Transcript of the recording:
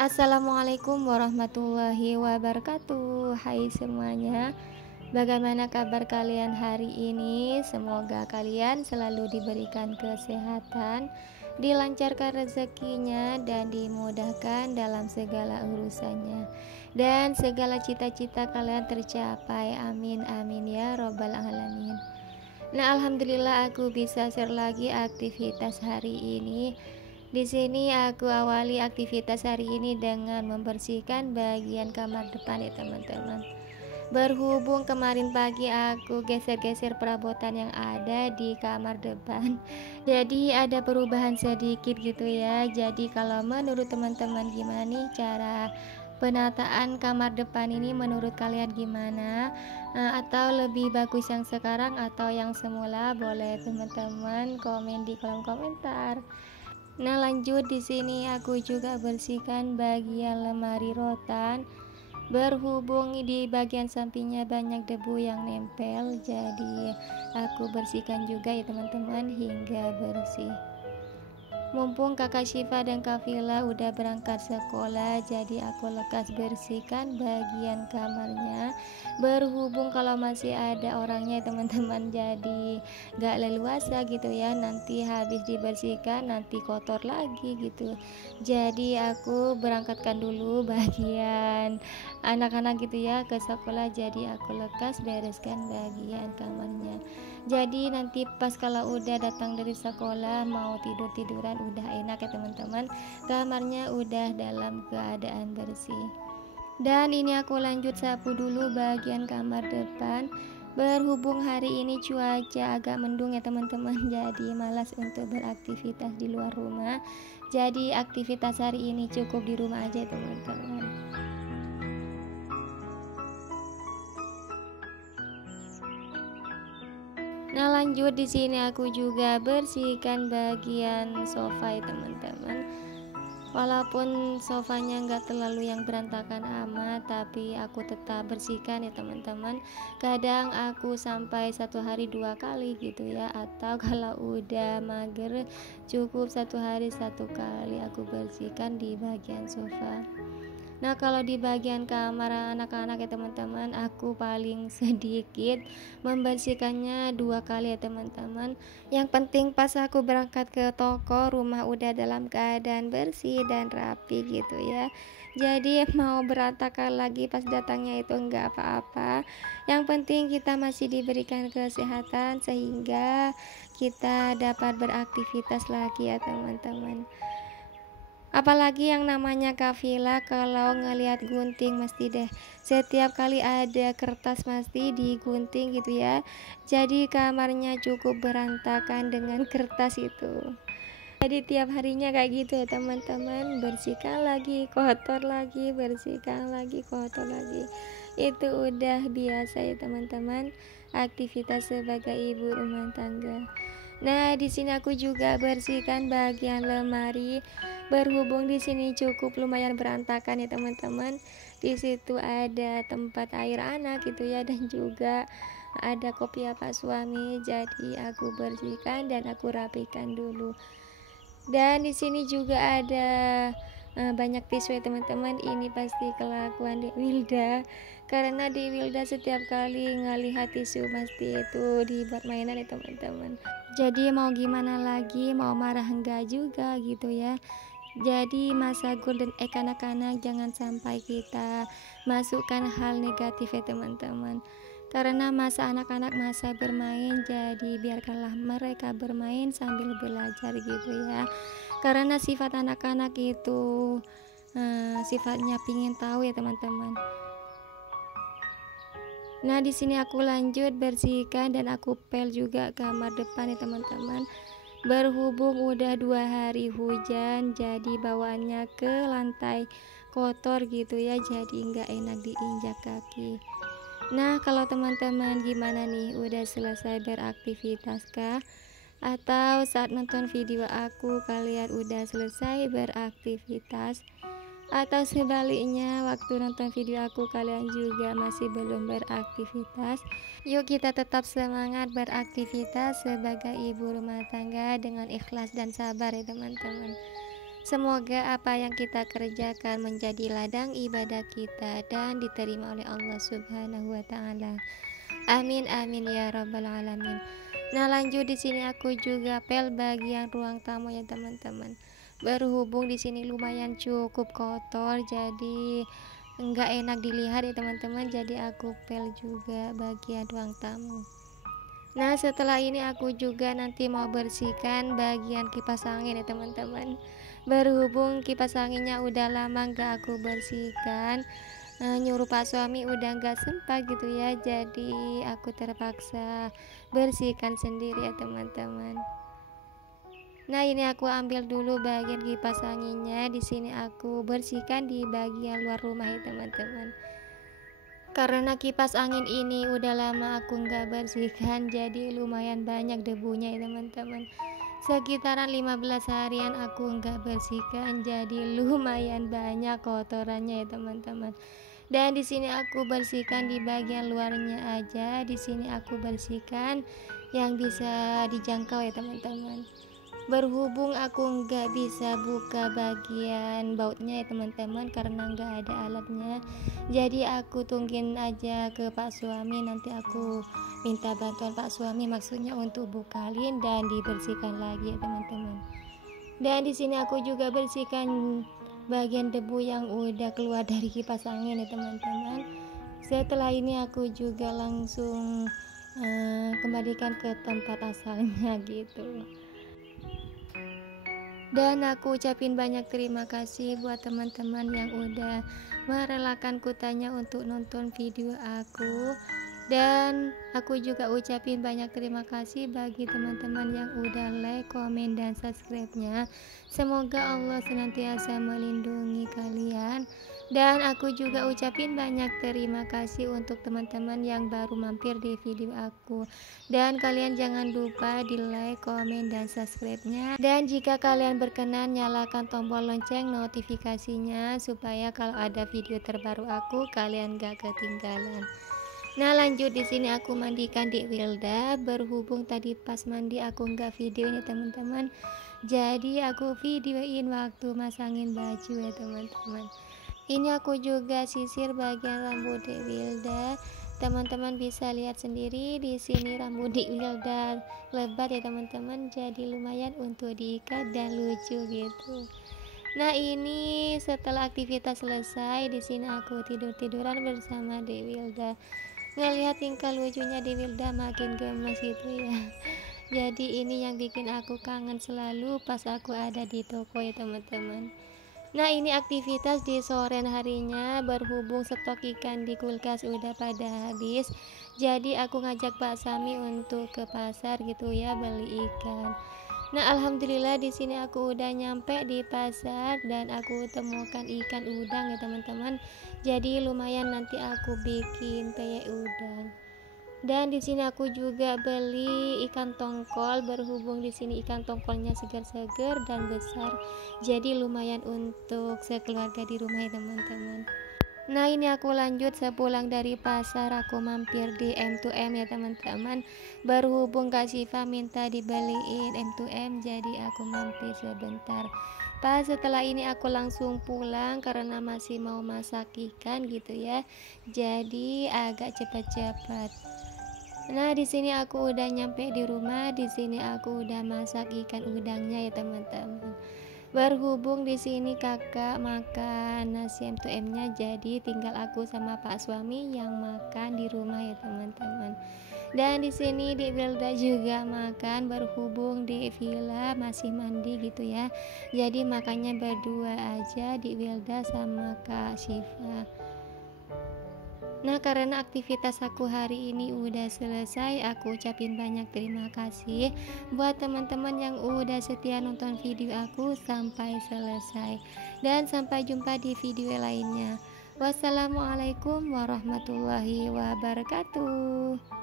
Assalamualaikum warahmatullahi wabarakatuh. Hai semuanya, bagaimana kabar kalian hari ini? Semoga kalian selalu diberikan kesehatan, dilancarkan rezekinya, dan dimudahkan dalam segala urusannya, dan segala cita-cita kalian tercapai. Amin amin ya robbal alamin. Nah, alhamdulillah aku bisa share lagi aktivitas hari ini. Di sini aku awali aktivitas hari ini dengan membersihkan bagian kamar depan ya teman-teman. Berhubung kemarin pagi aku geser-geser perabotan yang ada di kamar depan, jadi ada perubahan sedikit gitu ya. Jadi kalau menurut teman-teman gimana nih cara penataan kamar depan ini, menurut kalian gimana? Atau lebih bagus yang sekarang atau yang semula? Boleh teman-teman komen di kolom komentar. Nah, lanjut di sini aku juga bersihkan bagian lemari rotan. Berhubung di bagian sampingnya banyak debu yang nempel, jadi aku bersihkan juga ya teman-teman hingga bersih. Mumpung kakak Syifa dan Kak Vila udah berangkat sekolah, jadi aku lekas bersihkan bagian kamarnya. Berhubung kalau masih ada orangnya teman-teman, jadi gak leluasa gitu ya, nanti habis dibersihkan nanti kotor lagi gitu. Jadi aku berangkatkan dulu bagian anak-anak gitu ya ke sekolah, jadi aku lekas bereskan bagian kamarnya. Jadi nanti pas kalau udah datang dari sekolah mau tidur-tiduran udah enak ya teman-teman, kamarnya udah dalam keadaan bersih. Dan ini aku lanjut sapu dulu bagian kamar depan. Berhubung hari ini cuaca agak mendung ya teman-teman, jadi malas untuk beraktivitas di luar rumah. Jadi aktivitas hari ini cukup di rumah aja teman-teman. Nah, lanjut di sini aku juga bersihkan bagian sofa ya teman-teman. Walaupun sofanya nggak terlalu yang berantakan amat, tapi aku tetap bersihkan ya teman-teman. Kadang aku sampai satu hari 2 kali gitu ya, atau kalau udah mager cukup satu hari 1 kali aku bersihkan di bagian sofa. Nah, kalau di bagian kamar anak-anak ya teman-teman, aku paling sedikit membersihkannya 2 kali ya teman-teman. Yang penting pas aku berangkat ke toko, rumah udah dalam keadaan bersih dan rapi gitu ya. Jadi mau berantakan lagi pas datangnya itu enggak apa-apa. Yang penting kita masih diberikan kesehatan sehingga kita dapat beraktivitas lagi ya teman-teman. Apalagi yang namanya Kak Vila, kalau ngelihat gunting mesti deh setiap kali ada kertas mesti digunting gitu ya. Jadi kamarnya cukup berantakan dengan kertas itu. Jadi tiap harinya kayak gitu ya teman-teman, bersihkan lagi, kotor lagi, bersihkan lagi, kotor lagi. Itu udah biasa ya teman-teman, aktivitas sebagai ibu rumah tangga. Nah, di sini aku juga bersihkan bagian lemari. Berhubung di sini cukup lumayan berantakan ya teman-teman. Di situ ada tempat air anak gitu ya, dan juga ada kopiah Pak suami. Jadi aku bersihkan dan aku rapikan dulu. Dan di sini juga ada banyak tisu ya teman-teman. Ini pasti kelakuan di Wilda, karena di Wilda setiap kali ngelihat tisu pasti itu dibuat mainan ya teman-teman. Jadi mau gimana lagi, mau marah enggak juga gitu ya. Jadi masa golden anak-anak jangan sampai kita masukkan hal negatif ya teman-teman. karena masa anak-anak masa bermain, jadi biarkanlah mereka bermain sambil belajar gitu ya. Karena sifat anak-anak itu sifatnya pingin tahu ya teman-teman. Nah di sini aku lanjut bersihkan dan aku pel juga kamar depan ya teman-teman. Berhubung udah 2 hari hujan, jadi bawaannya ke lantai kotor gitu ya, jadi nggak enak diinjak kaki. Nah kalau teman-teman gimana nih, udah selesai beraktivitas kah? Atau saat nonton video aku kalian udah selesai beraktivitas? Atau sebaliknya, waktu nonton video aku kalian juga masih belum beraktivitas? Yuk kita tetap semangat beraktivitas sebagai ibu rumah tangga dengan ikhlas dan sabar ya teman-teman. Semoga apa yang kita kerjakan menjadi ladang ibadah kita dan diterima oleh Allah Subhanahu wa taala. Amin amin ya rabbal alamin. Nah, lanjut di sini aku juga pel bagian ruang tamu ya teman-teman. Berhubung di sini lumayan cukup kotor, jadi enggak enak dilihat ya teman-teman, jadi aku pel juga bagian ruang tamu. Nah setelah ini aku juga nanti mau bersihkan bagian kipas angin ya teman-teman. Berhubung kipas anginnya udah lama enggak aku bersihkan, nyuruh Pak suami udah nggak sempat gitu ya, jadi aku terpaksa bersihkan sendiri ya teman-teman. Nah ini aku ambil dulu bagian kipas anginnya, di sini aku bersihkan di bagian luar rumah ya teman-teman. Karena kipas angin ini udah lama aku nggak bersihkan, jadi lumayan banyak debunya ya teman-teman. Sekitaran 15 harian aku nggak bersihkan, jadi lumayan banyak kotorannya ya teman-teman. Dan di sini aku bersihkan di bagian luarnya aja, di sini aku bersihkan yang bisa dijangkau ya teman-teman. Berhubung aku nggak bisa buka bagian bautnya ya teman-teman, karena nggak ada alatnya, jadi aku tungguin aja ke Pak suami, nanti aku minta bantuan Pak suami maksudnya untuk bukalin dan dibersihkan lagi ya teman-teman. Dan di sini aku juga bersihkan bagian debu yang udah keluar dari kipas angin ya teman-teman. Setelah ini aku juga langsung kembalikan ke tempat asalnya gitu. Dan aku ucapin banyak terima kasih buat teman-teman yang udah merelakan kutanya untuk nonton video aku. Dan aku juga ucapin banyak terima kasih bagi teman-teman yang udah like, komen, dan subscribe-nya. Semoga Allah senantiasa melindungi kalian. Dan aku juga ucapin banyak terima kasih untuk teman-teman yang baru mampir di video aku. Dan kalian jangan lupa di like, komen, dan subscribe-nya. Dan jika kalian berkenan, nyalakan tombol lonceng notifikasinya supaya kalau ada video terbaru aku kalian gak ketinggalan. Nah lanjut, di sini aku mandikan Dik Wilda. Berhubung tadi pas mandi aku nggak videoin ya teman-teman, jadi aku videoin waktu masangin baju ya teman-teman. Ini aku juga sisir bagian rambut Dik Wilda. Teman-teman bisa lihat sendiri di sini rambut Dik Wilda lebat ya teman-teman, jadi lumayan untuk diikat dan lucu gitu. Nah ini setelah aktivitas selesai, di sini aku tidur-tiduran bersama Dik Wilda. Ngelihat tingkah lucunya Dik Wilda makin gemes gitu ya. Jadi ini yang bikin aku kangen selalu pas aku ada di toko ya teman-teman. Nah ini aktivitas di sore harinya. Berhubung stok ikan di kulkas udah pada habis, jadi aku ngajak Pak Sami untuk ke pasar gitu ya, beli ikan. Nah alhamdulillah di sini aku udah nyampe di pasar dan aku temukan ikan udang ya teman-teman. Jadi lumayan nanti aku bikin peyek udang. Dan di sini aku juga beli ikan tongkol. Berhubung di sini ikan tongkolnya segar-segar dan besar, jadi lumayan untuk sekeluarga di rumah ya teman-teman. Nah ini aku lanjut, sepulang dari pasar aku mampir di M2M ya teman-teman. Berhubung Kak Siva minta dibeliin M2M, jadi aku mampir sebentar. Pas setelah ini aku langsung pulang karena masih mau masak ikan gitu ya, jadi agak cepat-cepat. Nah di sini aku udah nyampe di rumah, di sini aku udah masak ikan udangnya ya teman-teman. Berhubung di sini kakak makan nasi M2M-nya, jadi tinggal aku sama pak suami yang makan di rumah ya teman-teman. Dan di sini di Wilda juga makan, berhubung di villa masih mandi gitu ya. Jadi makannya berdua aja di Wilda sama Kak Syifa. Nah, karena aktivitas aku hari ini udah selesai, aku ucapin banyak terima kasih buat teman-teman yang udah setia nonton video aku sampai selesai. Dan sampai jumpa di video lainnya. Wassalamualaikum warahmatullahi wabarakatuh.